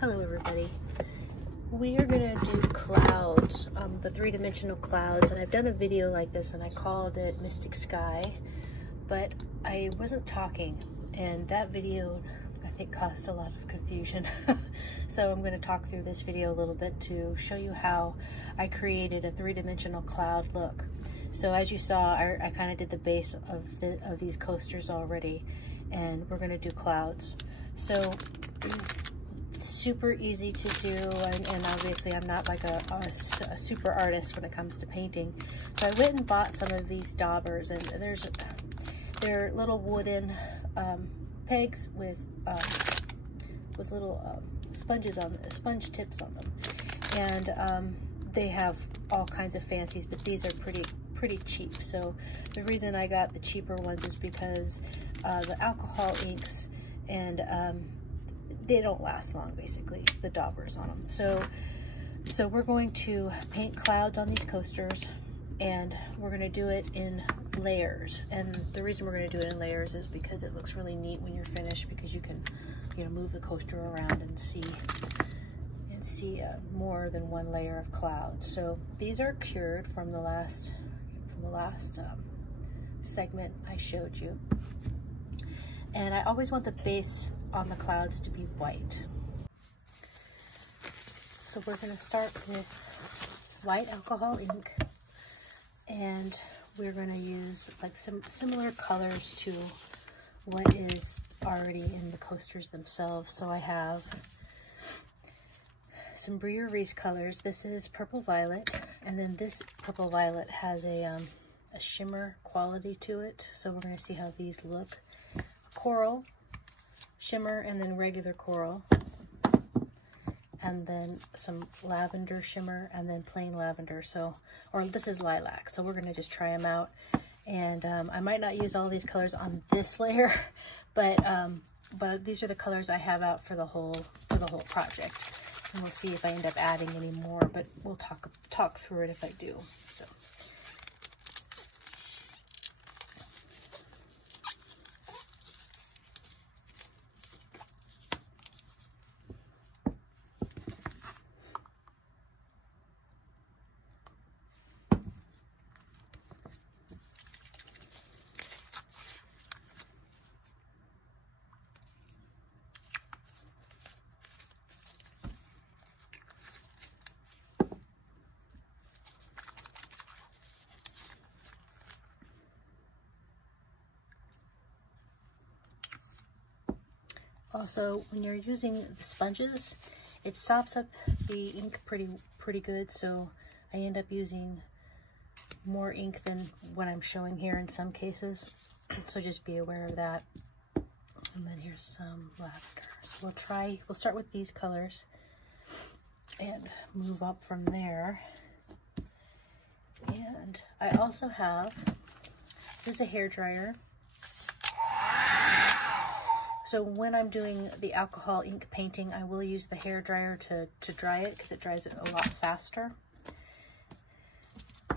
Hello everybody. We are going to do clouds, the three-dimensional clouds, and I've done a video like this and I called it Mystic Sky, but I wasn't talking, and that video I think caused a lot of confusion. So I'm going to talk through this video a little bit to show you how I created a three-dimensional cloud look. So as you saw, I kind of did the base of these coasters already, and we're going to do clouds. So super easy to do, and obviously I'm not like a super artist when it comes to painting. So I went and bought some of these Daubers, and they're little wooden pegs with little sponge tips on them, and they have all kinds of fancies, but these are pretty cheap. So the reason I got the cheaper ones is because the alcohol inks and they don't last long, basically, the Daubers on them. So we're going to paint clouds on these coasters, and we're going to do it in layers. And the reason we're going to do it in layers is because it looks really neat when you're finished, because you can, you know, move the coaster around and see more than one layer of clouds. So these are cured from the last segment I showed you. And I always want the base on the clouds to be white. So we're going to start with white alcohol ink, and we're going to use like some similar colors to what is already in the coasters themselves. So I have some Brea Reese colors. This is purple violet, and then this purple violet has a shimmer quality to it. So we're going to see how these look. Coral, shimmer, and then regular coral, and then some lavender shimmer, and then plain lavender. So, or this is lilac. So we're going to just try them out, and I might not use all these colors on this layer, but these are the colors I have out for the whole project, and we'll see if I end up adding any more, but we'll talk through it if I do. So also, when you're using the sponges, it sops up the ink pretty good, so I end up using more ink than what I'm showing here in some cases. So just be aware of that. And then here's some lavender. So we'll start with these colors and move up from there. And I also have, this is a hair dryer. So when I'm doing the alcohol ink painting, I will use the hair dryer to dry it, because it dries it a lot faster.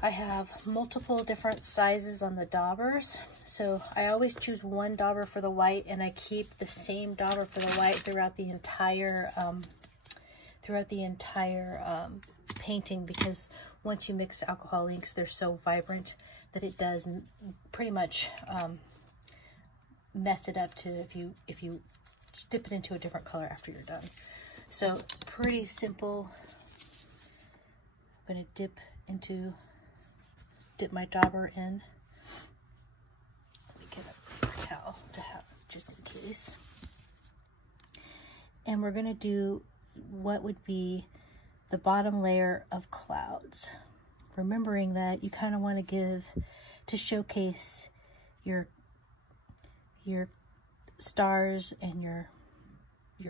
I have multiple different sizes on the Daubers. So I always choose one Dauber for the white, and I keep the same Dauber for the white throughout the entire painting, because once you mix alcohol inks, they're so vibrant that it does pretty much mess it up to if you dip it into a different color after you're done. So pretty simple. I'm going to dip my Dauber in. Let me get a paper towel to have just in case. And we're going to do what would be the bottom layer of clouds, remembering that you kind of want to showcase your stars and your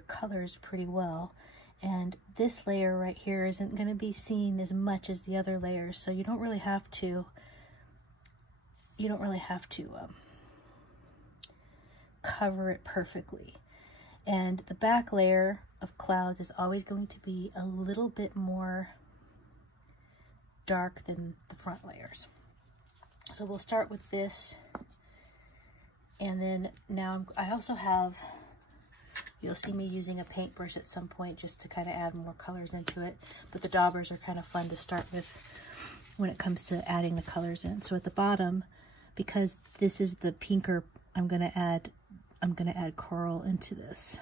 colors pretty well. And this layer right here isn't going to be seen as much as the other layers, so you don't really have to cover it perfectly. And the back layer of clouds is always going to be a little bit more dark than the front layers. So we'll start with this. And then now I also have You'll see me using a paintbrush at some point just to kind of add more colors into it. But the Daubers are kind of fun to start with when it comes to adding the colors in. So at the bottom, because this is the pinker, I'm gonna add coral into this.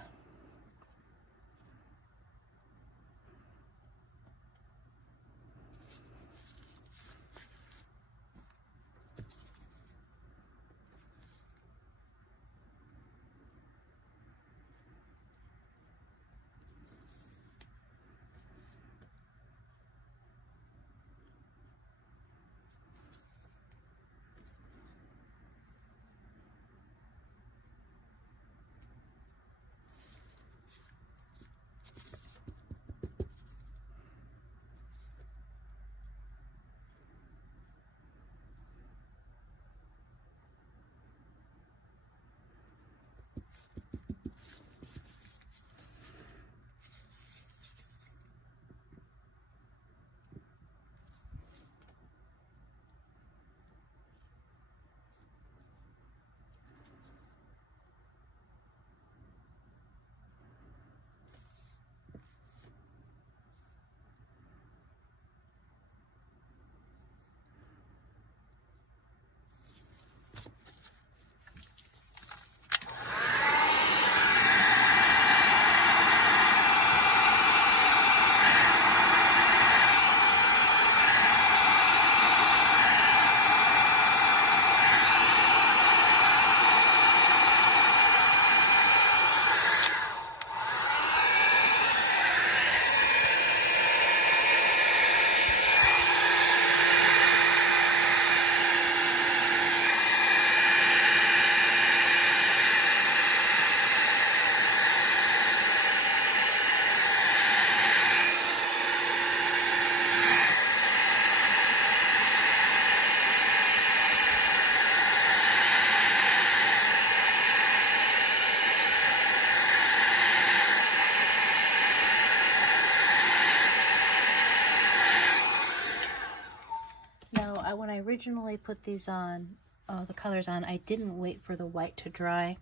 When I originally put these on, the colors on, I didn't wait for the white to dry,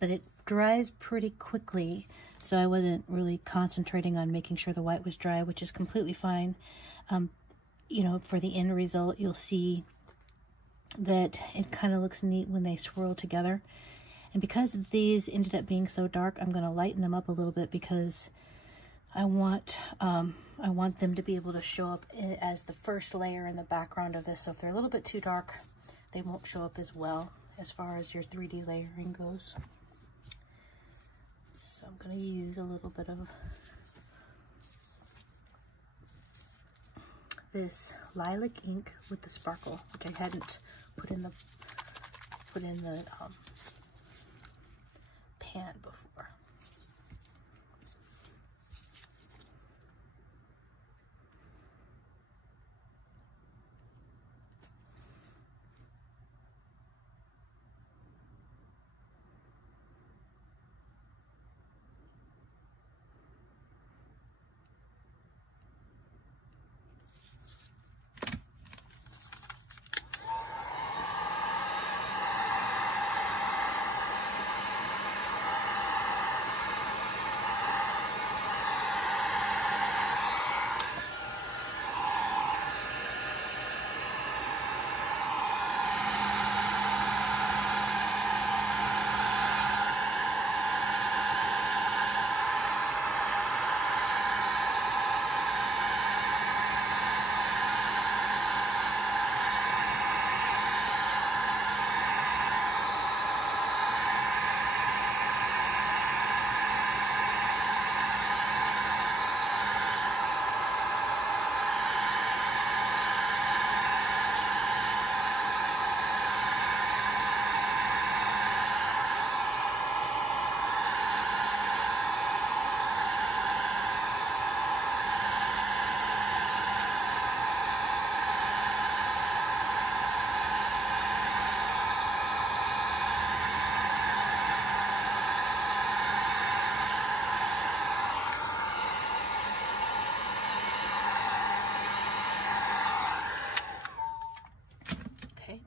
but it dries pretty quickly, so I wasn't really concentrating on making sure the white was dry, which is completely fine. You know, for the end result, you'll see that it kind of looks neat when they swirl together. And because these ended up being so dark, I'm going to lighten them up a little bit because I want them to be able to show up as the first layer in the background of this. So if they're a little bit too dark, they won't show up as well as far as your 3D layering goes. So I'm going to use a little bit of this lilac ink with the sparkle, which I hadn't put in the pan before.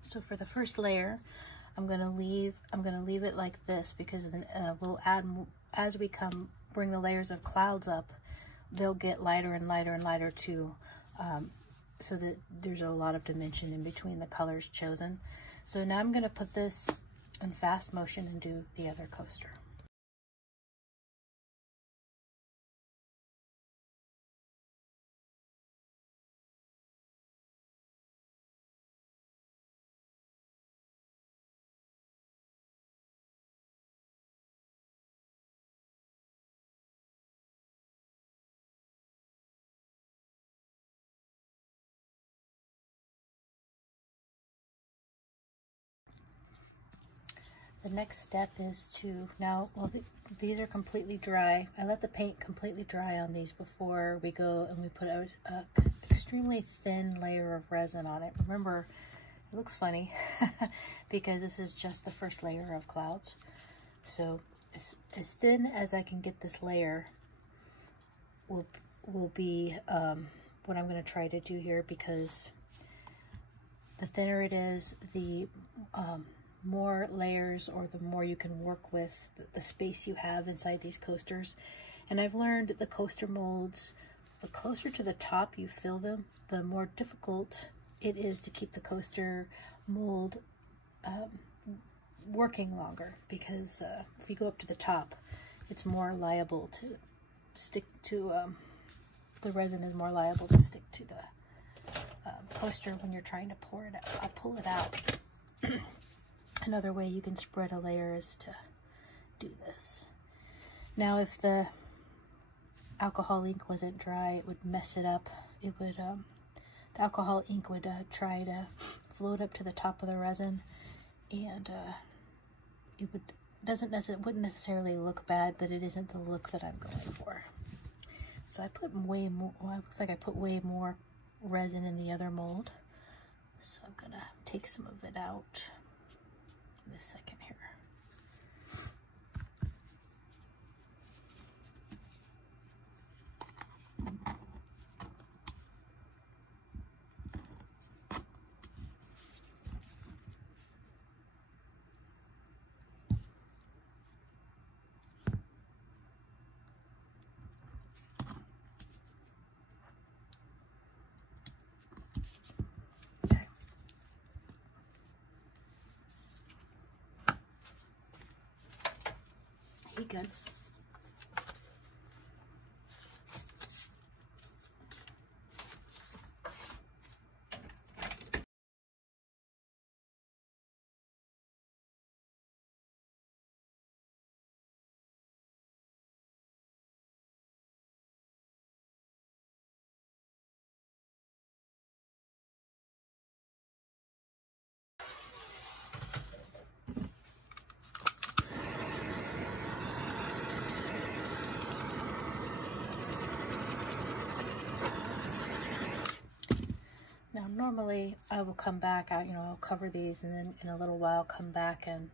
So for the first layer, I'm gonna leave it like this because then we'll add as we bring the layers of clouds up, they'll get lighter and lighter and lighter too, so that there's a lot of dimension in between the colors chosen. So now I'm going to put this in fast motion and do the other coaster. The next step is to these are completely dry. I let the paint completely dry on these before we go and we put a extremely thin layer of resin on it. Remember, it looks funny because this is just the first layer of clouds. So as thin as I can get this layer will be what I'm going to try to do here, because the thinner it is, the more layers, or the more you can work with the space you have inside these coasters. And I've learned the coaster molds, the closer to the top you fill them, the more difficult it is to keep the coaster mold working longer, because if you go up to the top, it's more liable to stick to, the resin is more liable to stick to the coaster when you're trying to pull it out. Another way you can spread a layer is to do this. Now, if the alcohol ink wasn't dry, it would mess it up. It would, the alcohol ink would try to float up to the top of the resin, and it wouldn't necessarily look bad, but it isn't the look that I'm going for. So I put way more. Well, it looks like I put way more resin in the other mold. So I'm gonna take some of it out in a second here. Good. Now, normally I will come back out, I'll cover these, and then in a little while come back and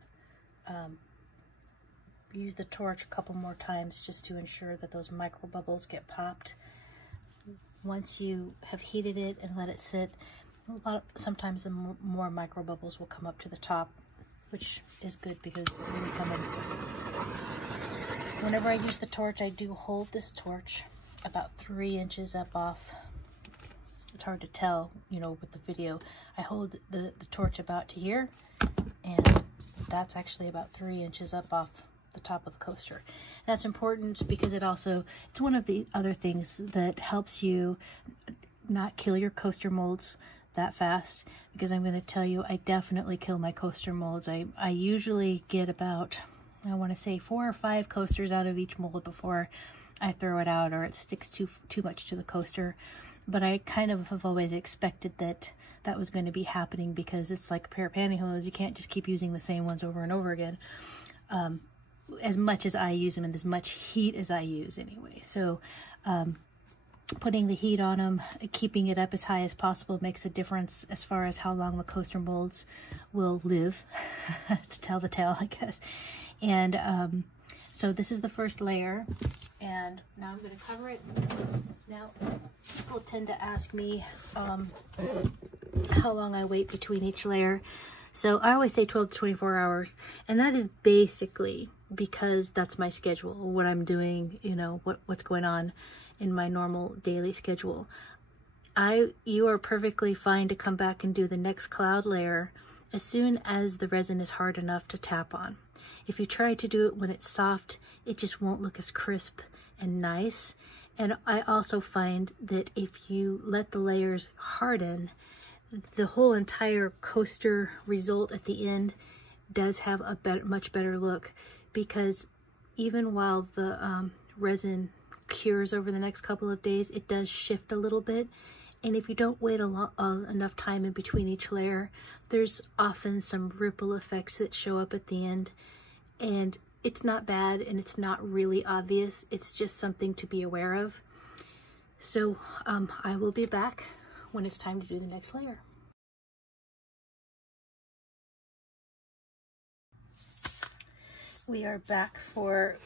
use the torch a couple more times just to ensure that those micro bubbles get popped. Once you have heated it and let it sit, sometimes the more micro bubbles will come up to the top, which is good because they're really coming. Whenever I use the torch, I do hold this torch about 3 inches up off. It's hard to tell, with the video. I hold the torch about to here, and that's actually about 3 inches up off the top of the coaster. That's important because it's one of the other things that helps you not kill your coaster molds that fast, because I'm going to tell you, I definitely kill my coaster molds. I usually get about, I want to say 4 or 5 coasters out of each mold before I throw it out, or it sticks too much to the coaster. But I kind of have always expected that was going to be happening, because it's like a pair of pantyhose. You can't just keep using the same ones over and over again, as much as I use them and as much heat as I use anyway. So putting the heat on them, keeping it up as high as possible makes a difference as far as how long the coaster molds will live, to tell the tale, I guess. And so this is the first layer, and now I'm going to cover it. Now, people tend to ask me how long I wait between each layer. So I always say 12 to 24 hours, and that is basically because that's my schedule, what I'm doing, you know, what's going on in my normal daily schedule. You are perfectly fine to come back and do the next cloud layer as soon as the resin is hard enough to tap on. If you try to do it when it's soft, it just won't look as crisp and nice. And I also find that if you let the layers harden, the whole entire coaster result at the end does have a much better look, because even while the resin cures over the next couple of days, it does shift a little bit. And if you don't wait enough time in between each layer, there's often some ripple effects that show up at the end. And it's not bad, and it's not really obvious. It's just something to be aware of. So I will be back when it's time to do the next layer. We are back for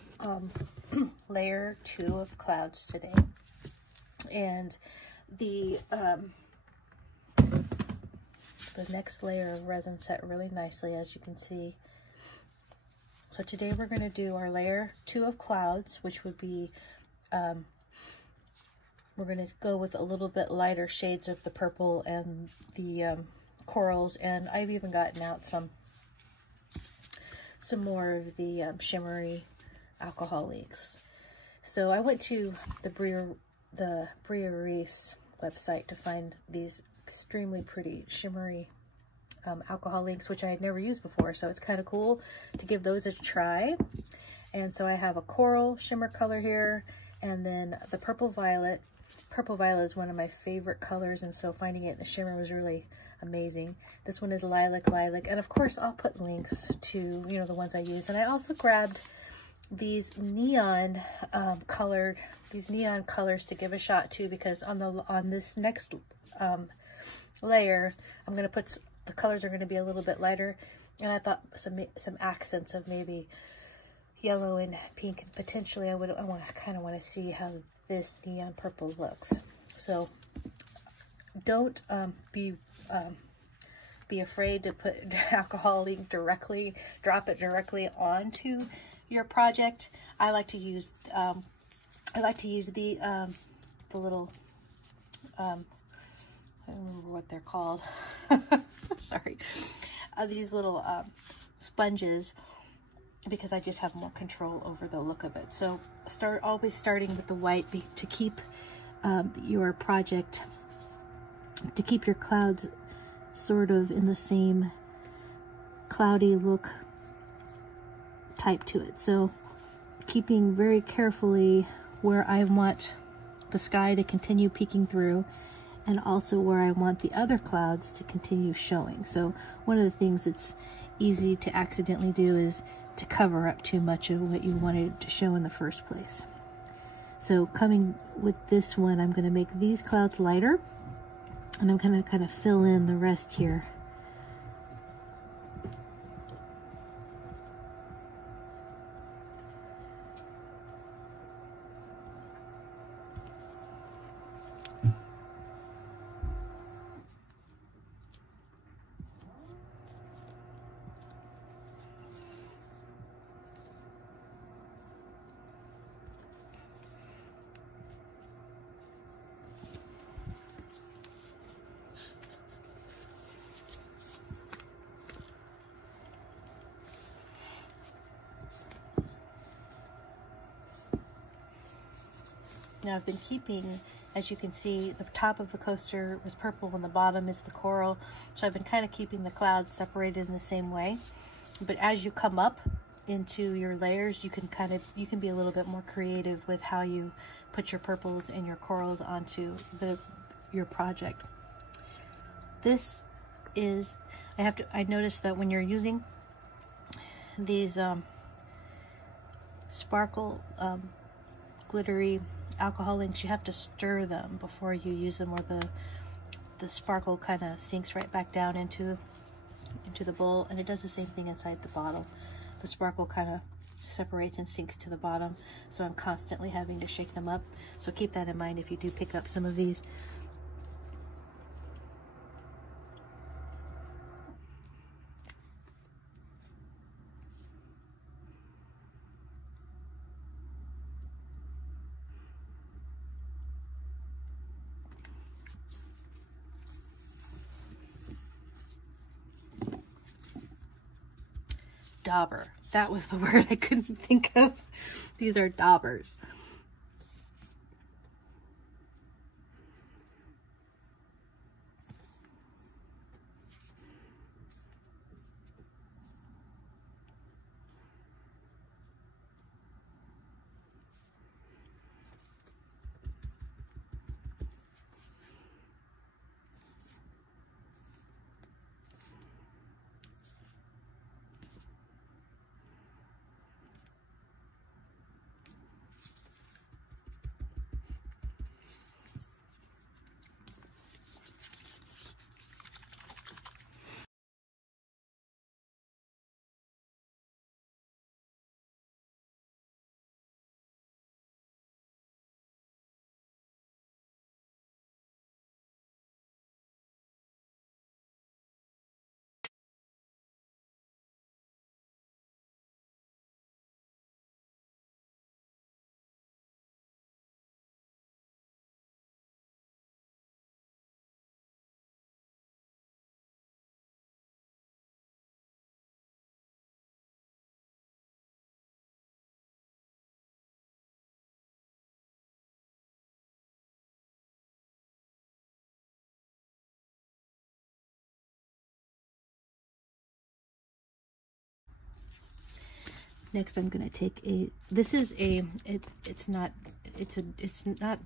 layer 2 of clouds today. And the next layer of resin set really nicely, as you can see. So today we're going to do our layer 2 of clouds, which would be, we're going to go with a little bit lighter shades of the purple and the corals, and I've even gotten out some more of the shimmery alcohol inks. So I went to the Brea Reese website to find these extremely pretty shimmery alcohol inks, which I had never used before, so it's kind of cool to give those a try. And so I have a coral shimmer color here, and then the purple violet. Purple violet is one of my favorite colors, and so finding it in the shimmer was really amazing. This one is lilac, and of course I'll put links to, you know, the ones I use. And I also grabbed these neon colors to give a shot to, because on this next layer, I'm going to put, the colors are going to be a little bit lighter, and I thought some accents of maybe yellow and pink, and potentially I kind of want to see how this neon purple looks. So don't be afraid to put alcohol ink drop it directly onto your project. I like to use the little I don't remember what they're called. Sorry, these little sponges, because I just have more control over the look of it. So always starting with the white to keep your project, to keep your clouds sort of in the same cloudy look type to it. So keeping very carefully where I want the sky to continue peeking through, and also where I want the other clouds to continue showing. So one of the things that's easy to accidentally do is to cover up too much of what you wanted to show in the first place. So coming with this one, I'm going to make these clouds lighter, and I'm going to kind of fill in the rest here. Now I've been keeping, as you can see, the top of the coaster was purple and the bottom is the coral. So I've been kind of keeping the clouds separated in the same way. But as you come up into your layers, you can be a little bit more creative with how you put your purples and your corals onto your project. This is, I noticed that when you're using these sparkle glittery alcohol inks, you have to stir them before you use them, or the sparkle kind of sinks right back down into the bowl, and it does the same thing inside the bottle. The sparkle kind of separates and sinks to the bottom, so I'm constantly having to shake them up. So keep that in mind if you do pick up some of these. dauber. That was the word I couldn't think of. These are daubers. Next, I'm gonna take a, this is a, it's not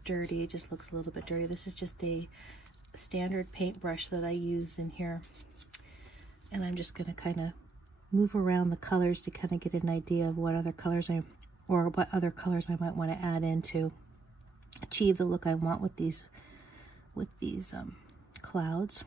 dirty, it just looks a little bit dirty. This is just a standard paintbrush that I use in here. And I'm just gonna kind of move around the colors to kind of get an idea of what other colors I might want to add in to achieve the look I want with these clouds.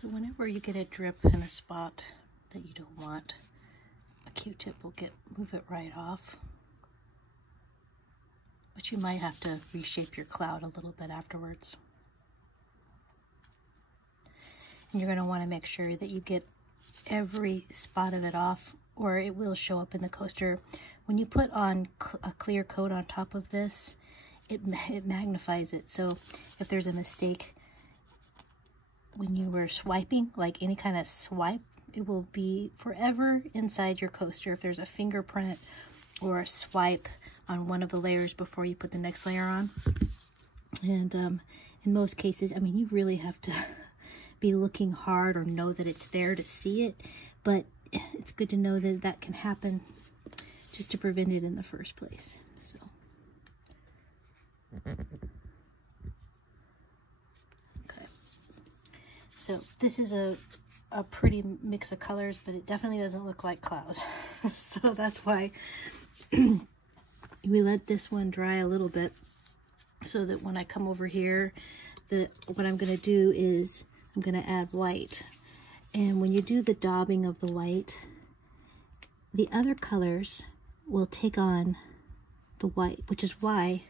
So whenever you get a drip in a spot that you don't want, a Q-tip will move it right off. But you might have to reshape your cloud a little bit afterwards. And you're going to want to make sure that you get every spot of it off, or it will show up in the coaster. When you put on a clear coat on top of this, it magnifies it. So if there's a mistake when you were swiping, like any kind of swipe, it will be forever inside your coaster if there's a fingerprint or a swipe on one of the layers before you put the next layer on. And in most cases, I mean, you really have to be looking hard or know that it's there to see it, but it's good to know that that can happen just to prevent it in the first place. So okay, so this is a pretty mix of colors, but it definitely doesn't look like clouds. So that's why we let this one dry a little bit, so that when I come over here, what I'm going to do is I'm going to add white. And when you do the daubing of the white, the other colors will take on the white, which is why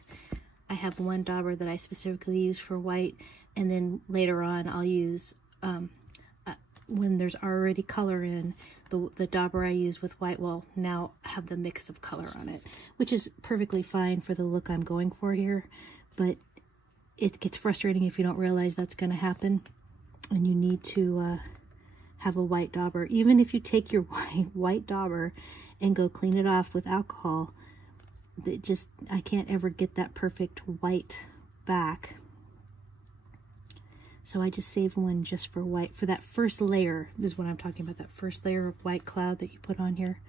I have one dauber that I specifically use for white, and then later on I'll use, when there's already color in, the dauber I use with white will now have the mix of color on it, which is perfectly fine for the look I'm going for here, but it gets frustrating if you don't realize that's going to happen, and you need to have a white dauber. Even if you take your white dauber and go clean it off with alcohol, I can't ever get that perfect white back. So I just save one just for white. For that first layer, this is what I'm talking about, that first layer of white cloud that you put on here.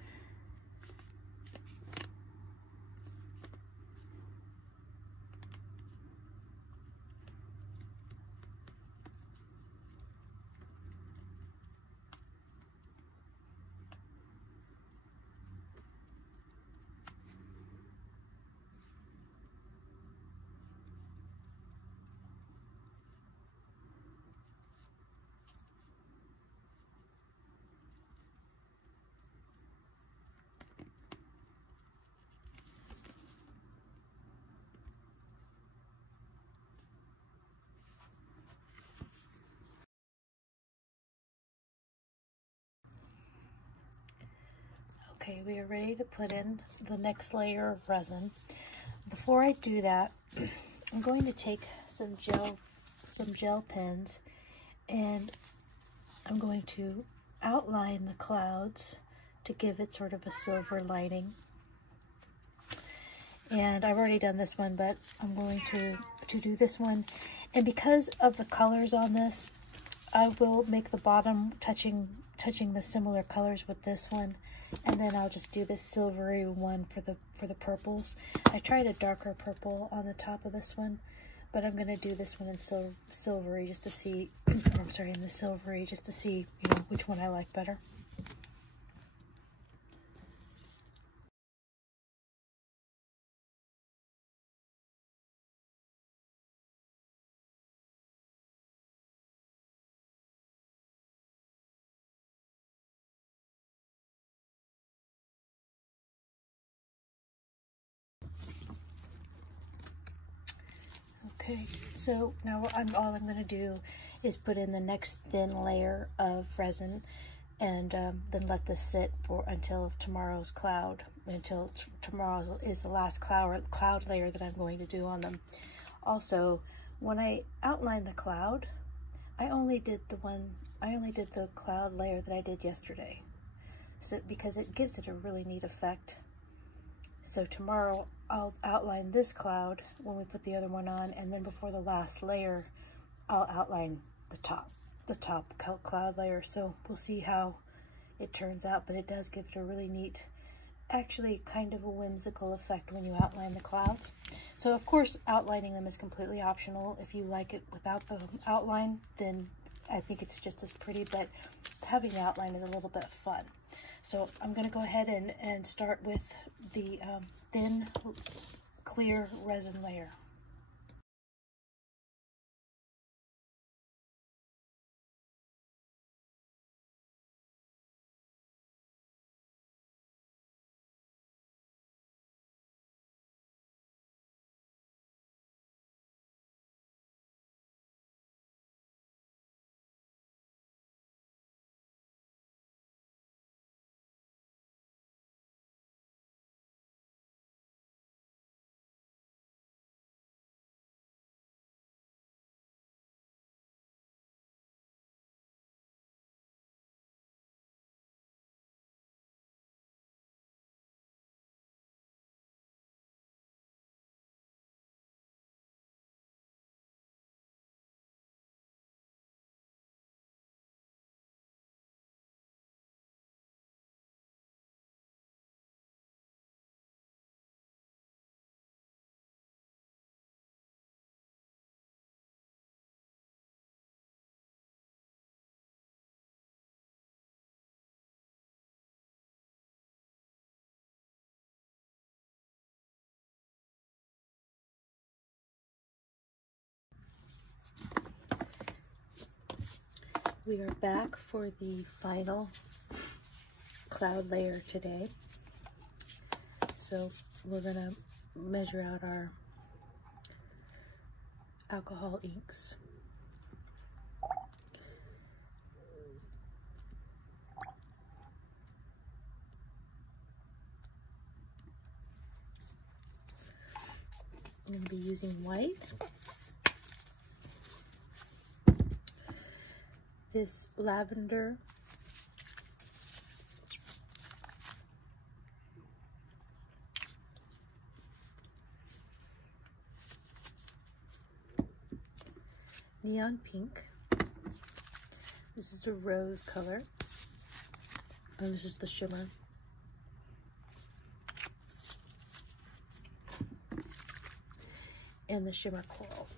Okay, we are ready to put in the next layer of resin. Before I do that, I'm going to take some gel pens, and I'm going to outline the clouds to give it sort of a silver lining. And I've already done this one, but I'm going to do this one. And because of the colors on this, I will make the bottom touching the similar colors with this one, and then I'll just do this silvery one for the purples. I tried a darker purple on the top of this one, but I'm gonna do this one in silvery just to see. I'm sorry, in the silvery just to see, you know, which one I like better. Okay, so now all I'm going to do is put in the next thin layer of resin, and then let this sit until tomorrow's cloud. Tomorrow is the last cloud layer that I'm going to do on them. Also, when I outline the cloud, I only did the cloud layer that I did yesterday, so because it gives it a really neat effect. So tomorrow I'll outline this cloud when we put the other one on, and then before the last layer, I'll outline the top cloud layer. So we'll see how it turns out, but it does give it a really neat, actually kind of a whimsical effect when you outline the clouds. So of course, outlining them is completely optional. If you like it without the outline, then I think it's just as pretty, but having the outline is a little bit of fun. So I'm going to go ahead and start with the thin, clear resin layer. We are back for the final cloud layer today. So we're gonna measure out our alcohol inks. I'm gonna be using white, this lavender, neon pink, this is the rose color, and this is the shimmer, and the shimmer coral.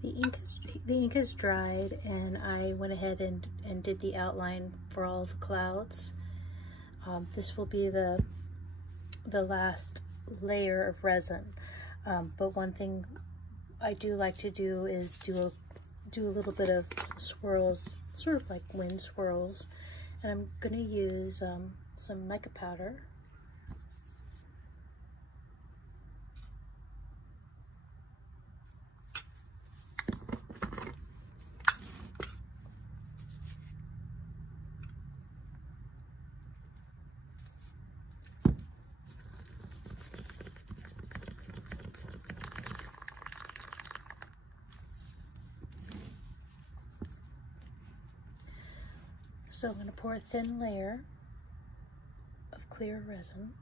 The ink is dried, and I went ahead and did the outline for all the clouds. This will be the last layer of resin. But one thing I do like to do is do a little bit of some swirls, sort of like wind swirls. And I'm going to use some mica powder. So I'm going to pour a thin layer of clear resin.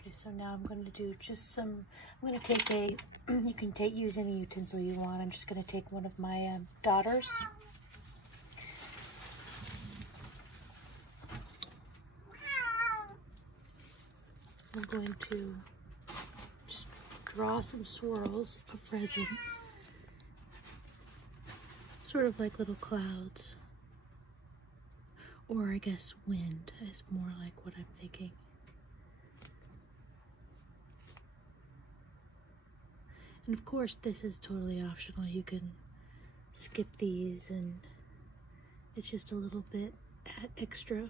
Okay, so now I'm going to do just some, I'm going to take you can use any utensil you want. I'm just going to take one of my Daubers. I'm going to just draw some swirls of resin, sort of like little clouds, or I guess wind is more like what I'm thinking. And of course, this is totally optional. You can skip these, and it's just a little bit extra.